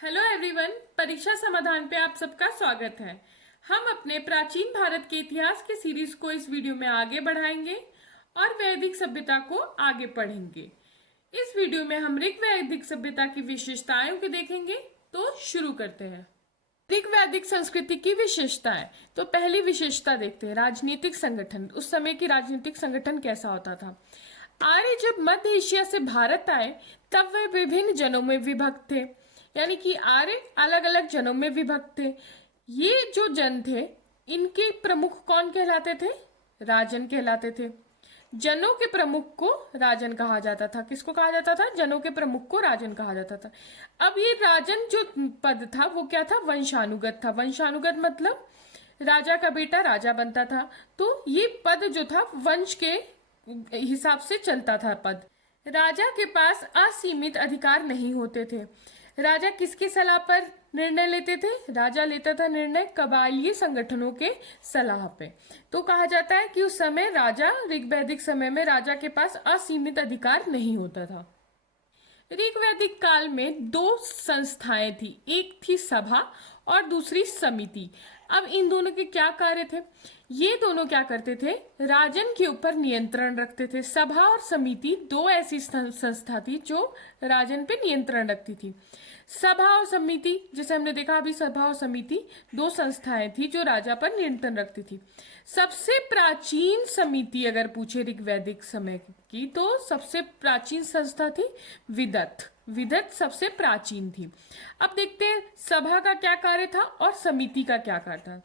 Hello everyone, परीक्षा समाधान पे आप सबका स्वागत है। हम अपने प्राचीन भारत के इतिहास के सीरीज को इस वीडियो में आगे बढ़ाएंगे और वैदिक सभ्यता को आगे पढ़ेंगे। इस वीडियो में हम ऋग वैदिक सभ्यता की विशेषताओं को देखेंगे। तो शुरू करते हैं। ऋग वैदिक संस्कृति की विशेषताएं। तो पहली विशेषता देखते हैं, राजनीतिक संगठन। उस समय की राजनीतिक संगठन कैसा होता था। आर्य जब मध्य एशिया से भारत आए तब वे विभिन्न जनों में विभक्त थे, यानी कि आर्य अलग अलग जनों में विभक्त थे। ये जो जन थे, इनके प्रमुख कौन कहलाते थे? राजन कहलाते थे। जनों के प्रमुख को राजन कहा जाता था। किसको कहा जाता था? जनों के प्रमुख को राजन कहा जाता था। अब ये राजन जो पद था वो क्या था? वंशानुगत था। वंशानुगत मतलब राजा का बेटा राजा बनता था। तो ये पद जो था वंश के हिसाब से चलता था पद। राजा के पास असीमित अधिकार नहीं होते थे। राजा किसकी सलाह पर निर्णय लेते थे? राजा लेता था निर्णय कबायली संगठनों के सलाह पे। तो कहा जाता है कि उस समय राजा, ऋग वैदिक समय में राजा के पास असीमित अधिकार नहीं होता था। ऋग वैदिक काल में दो संस्थाएं थी, एक थी सभा और दूसरी समिति। अब इन दोनों के क्या कार्य थे? ये दोनों क्या करते थे? राजन के ऊपर नियंत्रण रखते थे। सभा और समिति दो ऐसी संस्था थी जो राजन पे नियंत्रण रखती थी। सभा और समिति, जैसे हमने देखा अभी, सभा और समिति दो संस्थाएं थी जो राजा पर नियंत्रण रखती थी। सबसे प्राचीन समिति अगर पूछे ऋग वैदिक समय की, तो सबसे प्राचीन संस्था थी विदत। विदत सबसे प्राचीन थी। अब देखते हैं सभा का क्या कार्य था और समिति का क्या कार्य था।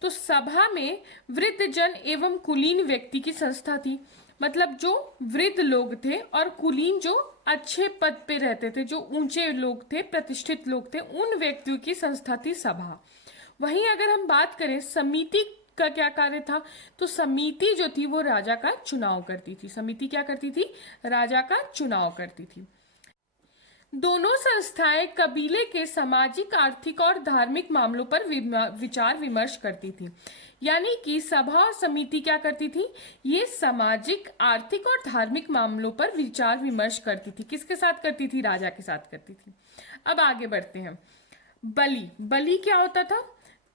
तो सभा में वृद्ध जन एवं कुलीन व्यक्ति की संस्था थी। मतलब जो वृद्ध लोग थे और कुलीन जो अच्छे पद पे रहते थे, जो ऊंचे लोग थे, प्रतिष्ठित लोग थे, उन व्यक्तियों की संस्था थी सभा। वहीं अगर हम बात करें समिति का क्या कार्य था, तो समिति जो थी वो राजा का चुनाव करती थी। समिति क्या करती थी? राजा का चुनाव करती थी। दोनों संस्थाएं कबीले के सामाजिक, आर्थिक और धार्मिक मामलों पर विचार विमर्श करती थी। यानी कि सभा और समिति क्या करती थी? ये सामाजिक, आर्थिक और धार्मिक मामलों पर विचार विमर्श करती थी। किसके साथ करती थी? राजा के साथ करती थी। अब आगे बढ़ते हैं। बलि। बलि क्या होता था?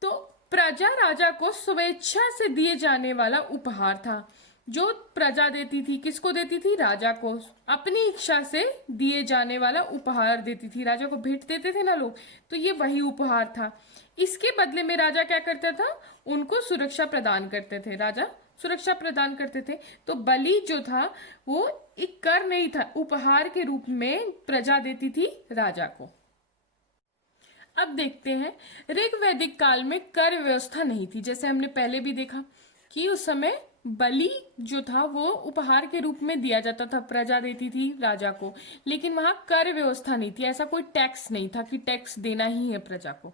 तो प्रजा राजा को स्वेच्छा से दिए जाने वाला उपहार था। जो प्रजा देती थी, किसको देती थी? राजा को। अपनी इच्छा से दिए जाने वाला उपहार देती थी। राजा को भेंट देते थे ना लोग, तो ये वही उपहार था। इसके बदले में राजा क्या करता था? उनको सुरक्षा प्रदान करते थे। राजा सुरक्षा प्रदान करते थे। तो बलि जो था वो एक कर नहीं था, उपहार के रूप में प्रजा देती थी राजा को। अब देखते हैं, ऋग वैदिक काल में कर व्यवस्था नहीं थी। जैसे हमने पहले भी देखा कि उस समय बलि जो था वो उपहार के रूप में दिया जाता था, प्रजा देती थी राजा को, लेकिन वहां कर व्यवस्था नहीं थी। ऐसा कोई टैक्स नहीं था कि टैक्स देना ही है प्रजा को।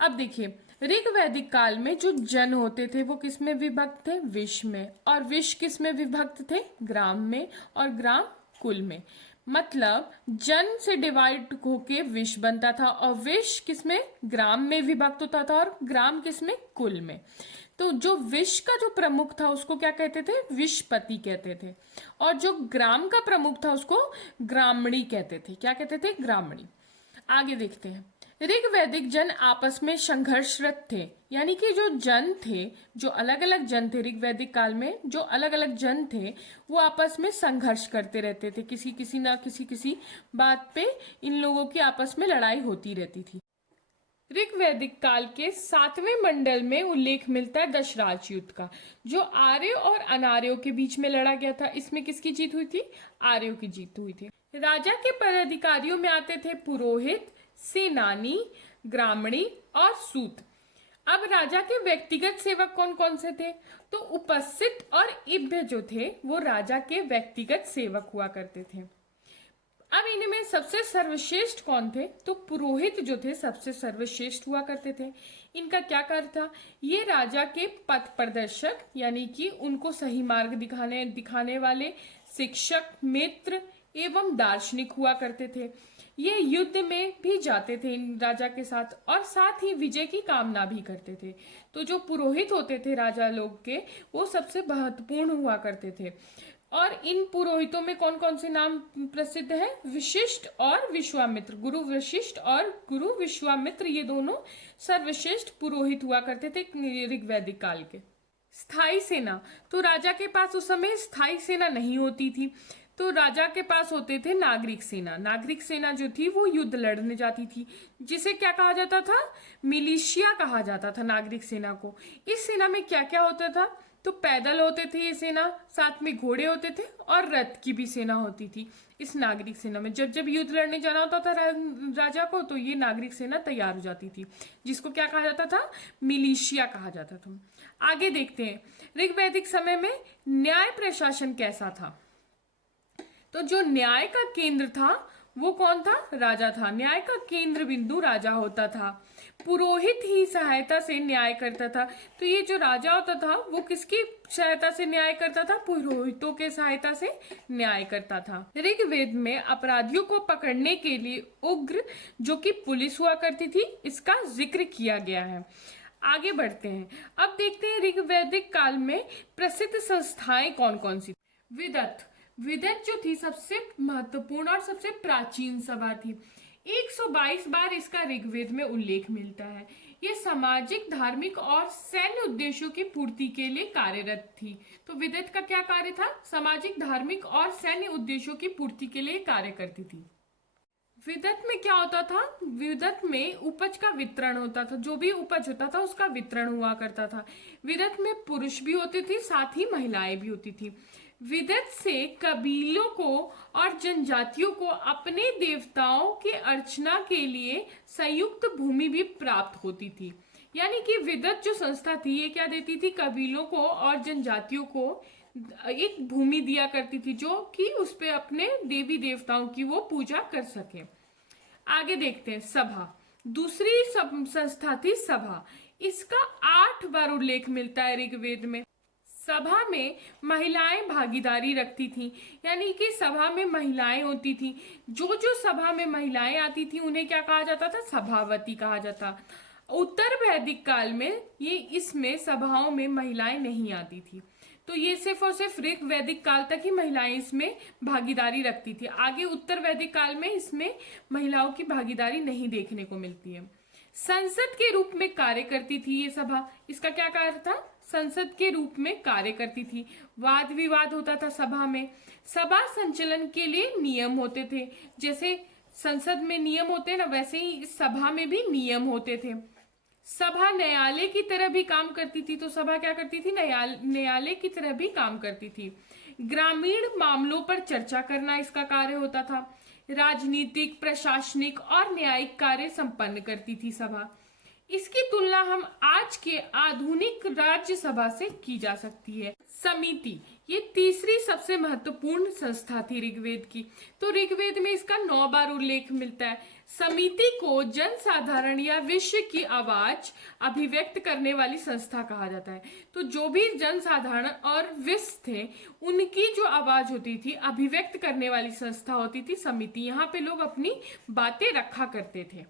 अब देखिए, ऋग वैदिक काल में जो जन होते थे वो किस में विभक्त थे? विश में। और विश किस में विभक्त थे? ग्राम में। और ग्राम कुल में। मतलब जन से डिवाइड होके विश बनता था और विश किसमें? ग्राम में विभक्त होता था और ग्राम किसमें? कुल में। तो जो विश का जो प्रमुख था उसको क्या कहते थे? विशपति कहते थे। और जो ग्राम का प्रमुख था उसको ग्रामणी कहते थे। क्या कहते थे? ग्रामणी। आगे देखते हैं। ऋग वैदिक जन आपस में संघर्षरत थे। यानी कि जो जन थे, जो अलग अलग जन थे ऋग वैदिक काल में, जो अलग अलग जन थे वो आपस में संघर्ष करते रहते थे। किसी बात पे इन लोगों की आपस में लड़ाई होती रहती थी। ऋग वैदिक काल के 7वें मंडल में उल्लेख मिलता है दशराज युद्ध का, जो आर्य और अनार्यों के बीच में लड़ा गया था। इसमें किसकी जीत हुई थी? आर्यों की जीत हुई थी। राजा के पदाधिकारियों में आते थे पुरोहित, सेनानी, ग्रामणी और सूत। अब राजा के व्यक्तिगत सेवक कौन कौन से थे? तो उपस्थित और इभ्य जो थे वो राजा के व्यक्तिगत सेवक हुआ करते थे। अब इनमें सबसे सर्वश्रेष्ठ कौन थे? तो पुरोहित जो थे सबसे सर्वश्रेष्ठ हुआ करते थे। इनका क्या कार्य था? ये राजा के पथ प्रदर्शक, यानी कि उनको सही मार्ग दिखाने वाले शिक्षक, मित्र एवं दार्शनिक हुआ करते थे। ये युद्ध में भी जाते थे इन राजा के साथ और साथ ही विजय की कामना भी करते थे। तो जो पुरोहित होते थे राजा लोग के, वो सबसे महत्वपूर्ण हुआ करते थे। और इन पुरोहितों में कौन कौन से नाम प्रसिद्ध है? विशिष्ट और विश्वामित्र। गुरु वशिष्ठ और गुरु विश्वामित्र ये दोनों सर्वश्रेष्ठ पुरोहित हुआ करते थे ऋग्वैदिक काल के। स्थायी सेना, तो राजा के पास उस समय स्थायी सेना नहीं होती थी, तो राजा के पास होते थे नागरिक सेना। नागरिक सेना जो थी वो युद्ध लड़ने जाती थी, जिसे क्या कहा जाता था? मिलिशिया कहा जाता था नागरिक सेना को। इस सेना में क्या क्या होता था? तो पैदल होते थे ये सेना, साथ में घोड़े होते थे और रथ की भी सेना होती थी इस नागरिक सेना में। जब जब युद्ध लड़ने जाना होता था राजा को, तो ये नागरिक सेना तैयार हो जाती थी, जिसको क्या कहा जाता था? मिलिशिया कहा जाता था। आगे देखते हैं ऋग्वैदिक समय में न्याय प्रशासन कैसा था। तो जो न्याय का केंद्र था वो कौन था? राजा था। न्याय का केंद्र बिंदु राजा होता था। पुरोहित ही सहायता से न्याय करता था। तो ये जो राजा होता था वो किसकी सहायता से न्याय करता था? पुरोहितों के सहायता से न्याय करता था। ऋग्वेद में अपराधियों को पकड़ने के लिए उग्र जो कि पुलिस हुआ करती थी, इसका जिक्र किया गया है। आगे बढ़ते हैं, अब देखते हैं ऋग्वैदिक काल में प्रसिद्ध संस्थाएं कौन कौन सी। विदत, विदत जो थी सबसे महत्वपूर्ण और सबसे प्राचीन सभा थी। 122 बार इसका ऋग्वेद में उल्लेख मिलता है। ये सामाजिक, धार्मिक और सैन्य उद्देश्यों की पूर्ति के लिए कार्यरत थी। तो विदत का क्या कार्य था? सामाजिक, धार्मिक और सैन्य उद्देश्यों की पूर्ति के लिए कार्य करती थी। विदत में क्या होता था? विदत में उपज का वितरण होता था। जो भी उपज होता था उसका वितरण हुआ करता था। विदत में पुरुष भी होते थे, साथ ही महिलाएं भी होती थी। विदत से कबीलों को और जनजातियों को अपने देवताओं की अर्चना के लिए संयुक्त भूमि भी प्राप्त होती थी। यानी कि विदत जो संस्था थी ये क्या देती थी? कबीलों को और जनजातियों को एक भूमि दिया करती थी, जो कि उस पे अपने देवी देवताओं की वो पूजा कर सके। आगे देखते हैं सभा। दूसरी संस्था थी सभा। इसका 8 बार उल्लेख मिलता है ऋग्वेद में। सभा में महिलाएं भागीदारी रखती थी, यानी कि सभा में महिलाएं होती थी। जो जो सभा में महिलाएं आती थी उन्हें क्या कहा जाता था? सभावती कहा जाता। उत्तर वैदिक काल में ये इसमें सभाओं में महिलाएं नहीं आती थी, तो ये सिर्फ और सिर्फ ऋग वैदिक काल तक ही महिलाएं इसमें भागीदारी रखती थी। आगे उत्तर वैदिक काल में इसमें महिलाओं की भागीदारी नहीं देखने को मिलती है। संसद के रूप में कार्य करती थी ये सभा। इसका क्या कार्य था? संसद के रूप में कार्य करती थी। वाद विवाद होता था सभा में। सभा संचालन के लिए नियम होते थे। जैसे संसद में नियम होते हैं ना, वैसे ही इस सभा में भी नियम होते थे। सभा न्यायालय की तरह भी काम करती थी। तो सभा क्या करती थी? न्यायालय की तरह भी काम करती थी। ग्रामीण मामलों पर चर्चा करना इसका कार्य होता था। राजनीतिक, प्रशासनिक और न्यायिक कार्य संपन्न करती थी सभा। इसकी तुलना हम आज के आधुनिक राज्यसभा से की जा सकती है। समिति, ये तीसरी सबसे महत्वपूर्ण संस्था थी ऋग्वेद की। तो ऋग्वेद में इसका 9 बार उल्लेख मिलता है। समिति को जनसाधारण या विश्व की आवाज अभिव्यक्त करने वाली संस्था कहा जाता है। तो जो भी जनसाधारण और विश्व थे उनकी जो आवाज होती थी, अभिव्यक्त करने वाली संस्था होती थी समिति। यहाँ पे लोग अपनी बातें रखा करते थे।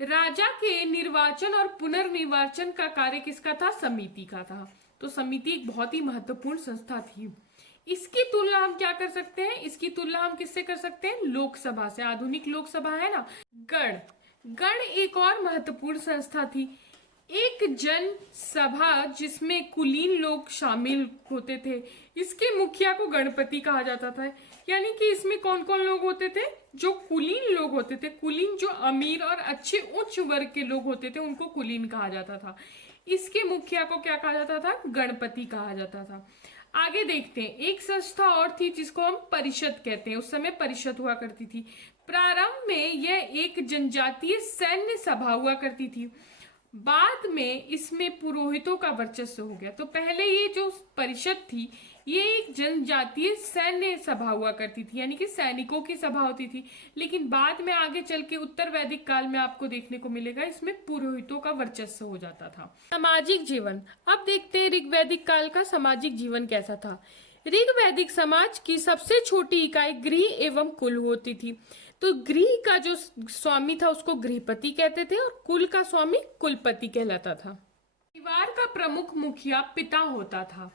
राजा के निर्वाचन और पुनर्निर्वाचन का कार्य किसका था? समिति का था। तो समिति एक बहुत ही महत्वपूर्ण संस्था थी। इसकी तुलना हम क्या कर सकते हैं? इसकी तुलना हम किससे कर सकते हैं? लोकसभा से। आधुनिक लोकसभा है ना। गण, गण एक और महत्वपूर्ण संस्था थी। एक जन सभा जिसमें कुलीन लोग शामिल होते थे। इसके मुखिया को गणपति कहा जाता था। यानी कि इसमें कौन कौन लोग होते थे? जो कुलीन लोग होते थे। कुलीन जो अमीर और अच्छे उच्च वर्ग के लोग होते थे उनको कुलीन कहा जाता था। इसके मुखिया को क्या कहा जाता था? गणपति कहा जाता था। आगे देखते हैं, एक संस्था और थी जिसको हम परिषद कहते हैं। उस समय परिषद हुआ करती थी। प्रारंभ में यह एक जनजातीय सैन्य सभा हुआ करती थी। बाद में इसमें पुरोहितों का वर्चस्व हो गया। तो पहले ये जो परिषद थी ये एक जनजातीय सैन्य सभा हुआ करती थी, यानी कि सैनिकों की सभा होती थी। लेकिन बाद में आगे चल के उत्तर वैदिक काल में आपको देखने को मिलेगा इसमें पुरोहितों का वर्चस्व हो जाता था। सामाजिक जीवन, अब देखते हैं ऋग्वैदिक काल का सामाजिक जीवन कैसा था। ऋग्वैदिक समाज की सबसे छोटी इकाई गृह एवं कुल होती थी। तो गृह का जो स्वामी था उसको गृहपति कहते थे और कुल का स्वामी कुलपति कहलाता था। परिवार का प्रमुख मुखिया पिता होता था।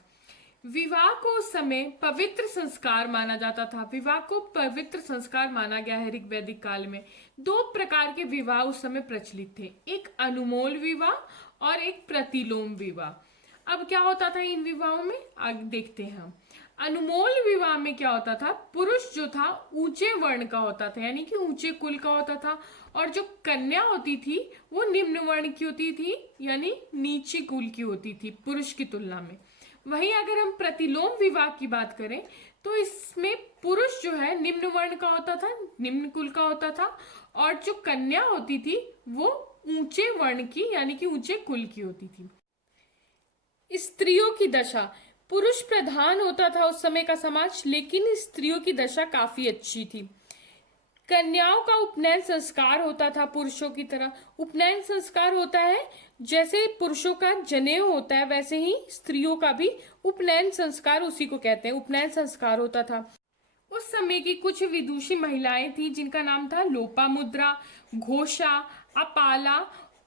विवाह को उस समय पवित्र संस्कार माना जाता था। विवाह को पवित्र संस्कार माना गया है ऋग्वैदिक काल में। दो प्रकार के विवाह उस समय प्रचलित थे, एक अनुमोल विवाह और एक प्रतिलोम विवाह। अब क्या होता था इन विवाहों में, आगे देखते हैं हम। अनुमोल विवाह में क्या होता था, पुरुष जो था ऊंचे वर्ण का होता था, यानी कि ऊंचे कुल का होता था, और जो कन्या होती थी वो निम्न वर्ण की होती थी, यानी नीचे कुल की होती थी पुरुष की तुलना में। वहीं अगर हम प्रतिलोम विवाह की बात करें तो इसमें पुरुष जो है निम्न वर्ण का होता था, निम्न कुल का होता था, और जो कन्या होती थी वो ऊंचे वर्ण की यानी कि ऊंचे कुल की होती थी। स्त्रियों की दशा, पुरुष प्रधान होता था उस समय का समाज, लेकिन स्त्रियों की दशा काफी अच्छी थी। कन्याओं का उपनयन संस्कार होता था पुरुषों की तरह। उपनयन संस्कार होता है जैसे पुरुषों का जनेऊ होता है, वैसे ही स्त्रियों का भी उपनयन संस्कार उसी को कहते हैं, उपनयन संस्कार होता था। उस समय की कुछ विदुषी महिलाएं थी जिनका नाम था लोपामुद्रा, घोषा, अपाला।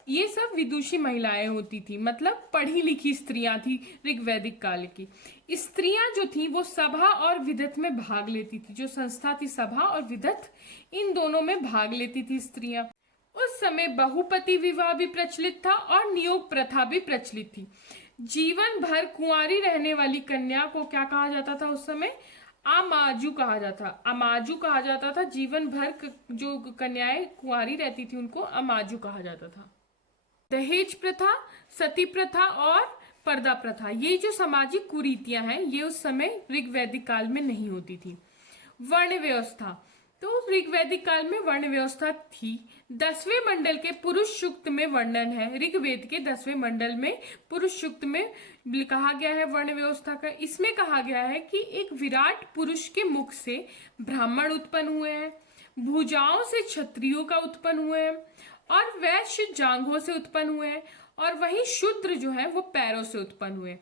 ये सब विदुषी महिलाएं होती थी, मतलब पढ़ी लिखी स्त्रियां थी ऋग्वैदिक काल की। स्त्रियां जो थी वो सभा और विदत में भाग लेती थी। जो संस्था थी सभा और विदत, इन दोनों में भाग लेती थी स्त्रियां। उस समय बहुपति विवाह भी प्रचलित था और नियोग प्रथा भी प्रचलित थी। जीवन भर कुंवारी रहने वाली कन्या को क्या कहा जाता था उस समय, अमाजु कहा जाता, अमाजु कहा जाता था। जीवन भर जो कन्याएं कुंवारी रहती थी उनको अमाजु कहा जाता था। दहेज प्रथा, सती प्रथा और पर्दा प्रथा, ये जो सामाजिक कुरीतियां हैं ये उस समय ऋग्वैदिक काल में नहीं होती थी। वर्ण व्यवस्था, तो ऋग्वैदिक काल में वर्ण व्यवस्था थी। 10वें मंडल के पुरुष सूक्त में वर्णन है, ऋग्वेद के 10वें मंडल में पुरुष सूक्त में कहा गया है वर्ण व्यवस्था का। इसमें कहा गया है कि एक विराट पुरुष के मुख से ब्राह्मण उत्पन्न हुए हैं, भुजाओं से क्षत्रियों का उत्पन्न हुए हैं, और वैश्य जांघों से उत्पन्न हुए हैं, और वहीं शूद्र जो है वो पैरों से उत्पन्न हुए।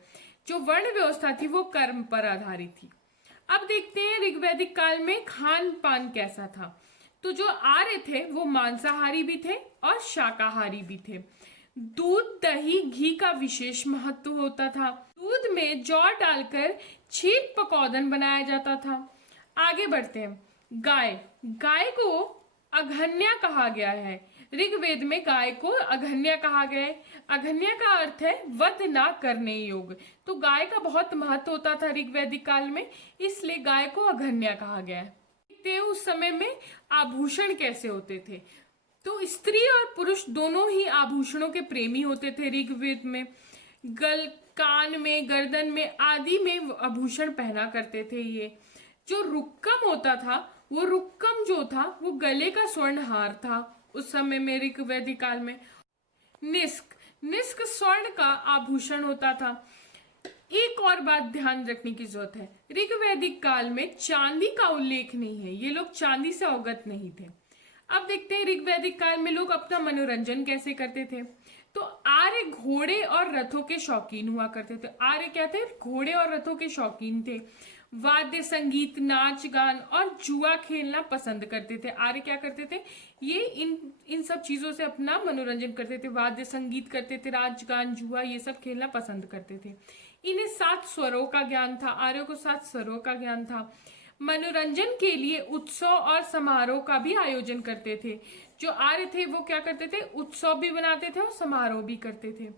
जो वर्ण व्यवस्था थी वो कर्म पर आधारित थी। अब देखते हैं ऋग्वैदिक काल में खान पान कैसा था। तो जो आर्य थे वो मांसाहारी भी थे और शाकाहारी भी थे। दूध, दही, घी का विशेष महत्व होता था। दूध में जौ डालकर क्षीर पकौड़न बनाया जाता था। आगे बढ़ते हैं। गाय, गाय को अघन्या कहा गया है। ऋग्वेद में गाय को अघन्या कहा गया है। अघन्या का अर्थ है वध ना करने योग्य। तो गाय का बहुत महत्व होता था ऋग्वैदिक काल में, इसलिए गाय को अघन्या कहा गया है। देखते हैं उस समय में आभूषण कैसे होते थे। तो स्त्री और पुरुष दोनों ही आभूषणों के प्रेमी होते थे ऋग्वेद में। गल, कान में, गर्दन में आदि में आभूषण पहना करते थे। ये जो रुक्कम होता था, वो रुक्कम जो था वो गले का स्वर्ण हार था उस समय में ऋग्वैदिक काल में। निष्क, निष्क स्वर्ण का आभूषण होता था। एक और बात ध्यान रखने की जरूरत है, ऋग्वैदिक काल में चांदी का उल्लेख नहीं है, ये लोग चांदी से अवगत नहीं थे। अब देखते हैं ऋग्वैदिक काल में लोग अपना मनोरंजन कैसे करते थे। तो आर्य घोड़े और रथों के शौकीन हुआ करते थे। आर्य क्या थे, घोड़े और रथों के शौकीन थे। वाद्य संगीत, नाच गान और जुआ खेलना पसंद करते थे। आर्य क्या करते थे, ये इन सब चीजों से अपना मनोरंजन करते थे। वाद्य संगीत करते थे, नाच गान, जुआ, ये सब खेलना पसंद करते थे। इन्हें 7 स्वरों का ज्ञान था। आर्यों को 7 स्वरों का ज्ञान था। मनोरंजन के लिए उत्सव और समारोह का भी आयोजन करते थे। जो आर्य थे वो क्या करते थे, उत्सव भी बनाते थे और समारोह भी करते थे।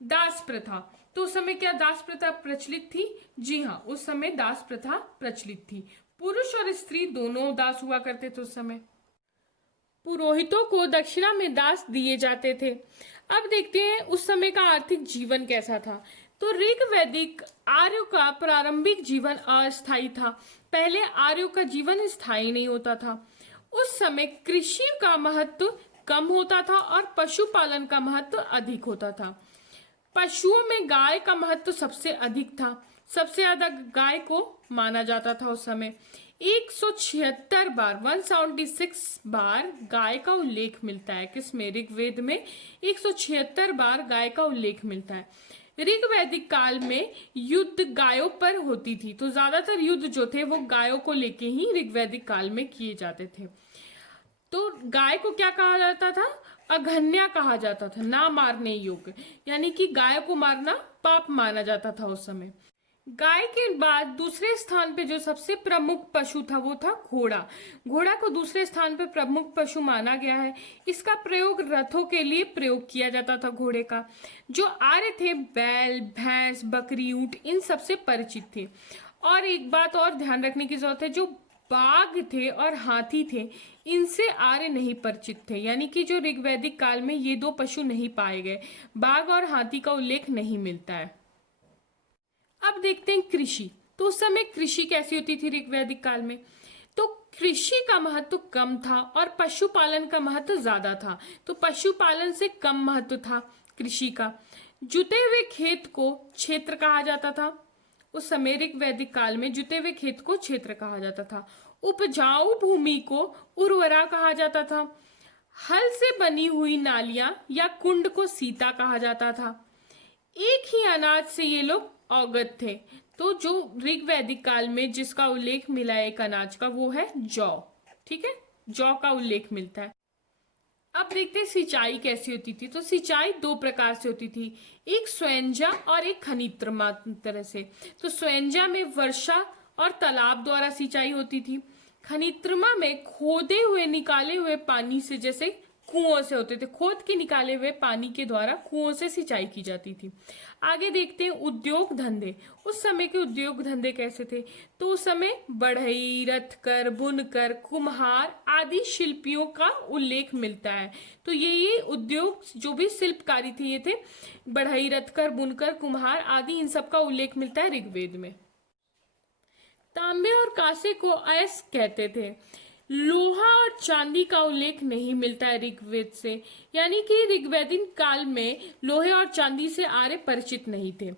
दास प्रथा, तो उस समय क्या दास प्रथा प्रचलित थी? जी हाँ, उस समय दास प्रथा प्रचलित थी। पुरुष और स्त्री दोनों दास हुआ करते थे उस समय। पुरोहितों को दक्षिणा में दास दिए जाते थे। अब देखते हैं उस समय का आर्थिक जीवन कैसा था। तो ऋग्वैदिक आर्यों का प्रारंभिक जीवन अस्थायी था। पहले आर्यों का जीवन स्थायी नहीं होता था। उस समय कृषि का महत्व कम होता था और पशुपालन का महत्व अधिक होता था। पशुओं में गाय का महत्व सबसे अधिक था। सबसे ज्यादा गाय को माना जाता था उस समय। 176 बार 176 बार गाय का उल्लेख मिलता है। किसमें? ऋग्वेद में 176 बार गाय का उल्लेख मिलता है। ऋग्वैदिक काल में युद्ध गायों पर होती थी, तो ज्यादातर युद्ध जो थे वो गायों को लेके ही ऋग्वैदिक काल में किए जाते थे। तो गाय को क्या कहा जाता था? अघन्या कहा जाता था, ना मारने योग्य, यानी कि गाय को मारना पाप माना जाता था उस समय। गाय के बाद दूसरे स्थान पे जो सबसे प्रमुख पशु था वो था घोड़ा। घोड़ा को दूसरे स्थान पे प्रमुख पशु माना गया है। इसका प्रयोग रथों के लिए प्रयोग किया जाता था घोड़े का। जो आर्य थे बैल, भैंस, बकरी, ऊंट इन सबसे परिचित थे। और एक बात और ध्यान रखने की जरूरत है, जो बाघ थे और हाथी थे इनसे आर्य नहीं परिचित थे, यानी कि जो ऋग्वैदिक काल में ये दो पशु नहीं पाए गए। बाघ और हाथी का उल्लेख नहीं मिलता है। अब देखते हैं कृषि। तो उस समय कृषि कैसी होती थी ऋग्वैदिक काल में? तो कृषि का महत्व कम था और पशुपालन का महत्व ज्यादा था। तो पशुपालन से कम महत्व था कृषि का। जुते हुए खेत को क्षेत्र कहा जाता था। उस समय ऋग्वैदिक काल में जुते हुए खेत को क्षेत्र कहा जाता था। उपजाऊ भूमि को उर्वरा कहा जाता था। हल से बनी हुई नालियां या कुंड को सीता कहा जाता था। एक ही अनाज से ये लोग अवगत थे। तो जो ऋग्वैदिक काल में जिसका उल्लेख मिला है एक अनाज का वो है जौ। ठीक है, जौ का उल्लेख मिलता है। अब देखते हैं सिंचाई कैसी होती थी। तो सिंचाई दो प्रकार से होती थी, एक स्वयंजा और एक खनित्रमा तरह से। तो स्वयंजा में वर्षा और तालाब द्वारा सिंचाई होती थी। खनित्रमा में खोदे हुए निकाले हुए पानी से, जैसे कुओं से होते थे, खोद के निकाले हुए पानी के द्वारा कुओं से सिंचाई की जाती थी। आगे देखते हैं उद्योग धंधे। उस समय के उद्योग धंधे कैसे थे? तो उस समय बढ़ई, रथकर, बुनकर, कुम्हार आदि शिल्पियों का उल्लेख मिलता है। तो ये उद्योग जो भी शिल्पकारी थे ये थे बढ़ई, रथकर, बुनकर, कुम्हार आदि, इन सब का उल्लेख मिलता है ऋग्वेद में। तांबे और कांसे को अयस्क कहते थे। लोहा और चांदी का उल्लेख नहीं मिलता है ऋग्वेद से, यानी कि ऋग्वैदिक काल में लोहे और चांदी से आर्य परिचित नहीं थे।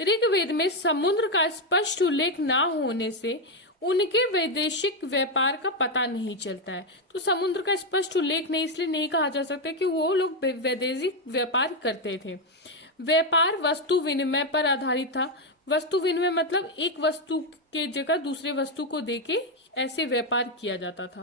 ऋग्वेद में समुद्र का स्पष्ट उल्लेख ना होने से उनके वैदेशिक व्यापार का पता नहीं चलता है। तो समुद्र का स्पष्ट उल्लेख नहीं, इसलिए नहीं कहा जा सकता कि वो लोग वैदेशिक व्यापार करते थे। व्यापार वस्तु विनिमय पर आधारित था। वस्तु विनिमय मतलब एक वस्तु के जगह दूसरे वस्तु को देके ऐसे व्यापार किया जाता था।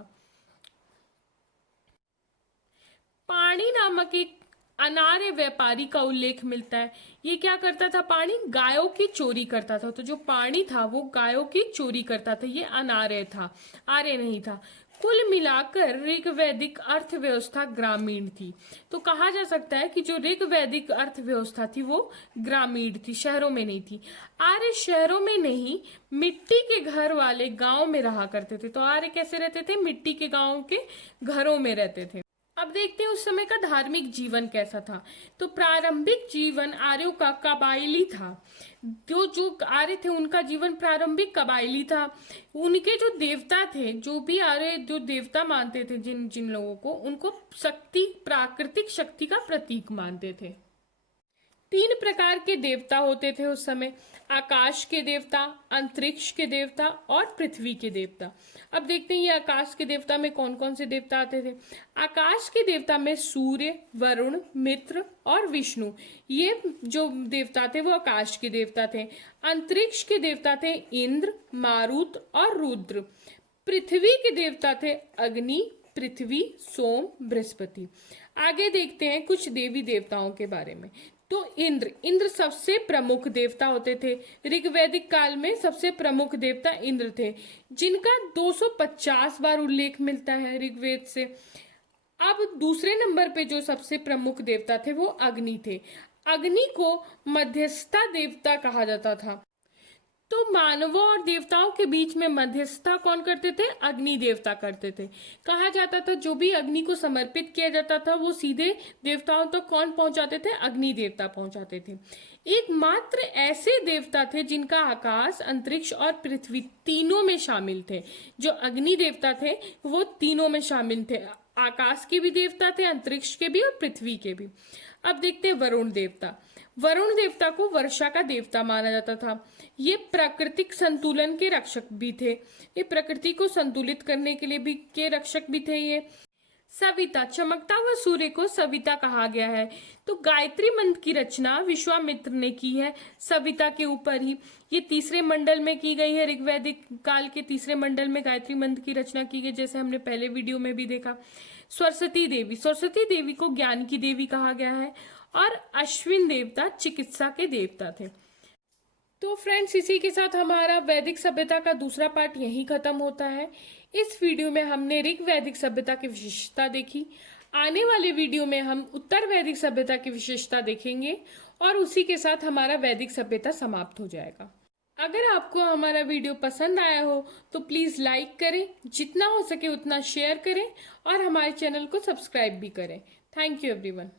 पाणी नामक एक अनार्य व्यापारी का उल्लेख मिलता है। ये क्या करता था? पाणी गायों की चोरी करता था। तो जो पाणी था वो गायों की चोरी करता था। ये अनार्य था, आर्य नहीं था। कुल मिलाकर ऋग्वैदिक अर्थव्यवस्था ग्रामीण थी। तो कहा जा सकता है कि जो ऋग्वैदिक अर्थव्यवस्था थी वो ग्रामीण थी, शहरों में नहीं थी। आर्य शहरों में नहीं, मिट्टी के घर वाले गांव में रहा करते थे। तो आर्य कैसे रहते थे? मिट्टी के गांव के घरों में रहते थे। अब देखते हैं उस समय का धार्मिक जीवन कैसा था। तो प्रारंभिक जीवन आर्यों का कबायली था। जो आर्य थे उनका जीवन प्रारंभिक कबायली था। उनके जो देवता थे, जो भी आर्य जो देवता मानते थे जिन जिन लोगों को, उनको शक्ति, प्राकृतिक शक्ति का प्रतीक मानते थे। तीन प्रकार के देवता होते थे उस समय, आकाश के देवता, अंतरिक्ष के देवता और पृथ्वी के देवता। अब देखते हैं ये आकाश के देवता में कौन कौन से देवता आते थे। आकाश के देवता में सूर्य, वरुण, मित्र और विष्णु, ये जो देवता थे वो आकाश के देवता थे। अंतरिक्ष के देवता थे इंद्र, मारुत और रुद्र। पृथ्वी के देवता थे अग्नि, पृथ्वी, सोम, बृहस्पति। आगे देखते हैं कुछ देवी देवताओं के बारे में। तो इंद्र सबसे प्रमुख देवता होते थे। ऋग्वैदिक काल में सबसे प्रमुख देवता इंद्र थे, जिनका 250 बार उल्लेख मिलता है ऋग्वेद से। अब दूसरे नंबर पे जो सबसे प्रमुख देवता थे वो अग्नि थे। अग्नि को मध्यस्थता देवता कहा जाता था। तो मानवों और देवताओं के बीच में मध्यस्थता कौन करते थे? अग्नि देवता करते थे। कहा जाता था जो भी अग्नि को समर्पित किया जाता था वो सीधे देवताओं तक कौन पहुंचाते थे? अग्नि देवता पहुंचाते थे। एकमात्र ऐसे देवता थे जिनका आकाश, अंतरिक्ष और पृथ्वी तीनों में शामिल थे। जो अग्नि देवता थे वो तीनों में शामिल थे, आकाश के भी देवता थे, अंतरिक्ष के भी और पृथ्वी के भी। अब देखते हैं वरुण देवता। वरुण देवता को वर्षा का देवता माना जाता था। ये प्राकृतिक संतुलन के रक्षक भी थे। ये प्रकृति को संतुलित करने के लिए भी के रक्षक भी थे। ये सविता, चमकता हुआ सूर्य को सविता कहा गया है। तो गायत्री मंत्र की रचना विश्वामित्र ने की है सविता के ऊपर ही। ये तीसरे मंडल में की गई है। ऋग्वैदिक काल के तीसरे मंडल में गायत्री मंत्र की रचना की गई, जैसे हमने पहले वीडियो में भी देखा। सरस्वती देवी को ज्ञान की देवी कहा गया है। और अश्विन देवता चिकित्सा के देवता थे। तो फ्रेंड्स, इसी के साथ हमारा वैदिक सभ्यता का दूसरा पार्ट यहीं खत्म होता है। इस वीडियो में हमने ऋग वैदिक सभ्यता की विशेषता देखी। आने वाले वीडियो में हम उत्तर वैदिक सभ्यता की विशेषता देखेंगे और उसी के साथ हमारा वैदिक सभ्यता समाप्त हो जाएगा। अगर आपको हमारा वीडियो पसंद आया हो तो प्लीज़ लाइक करें, जितना हो सके उतना शेयर करें और हमारे चैनल को सब्सक्राइब भी करें। Thank you everyone.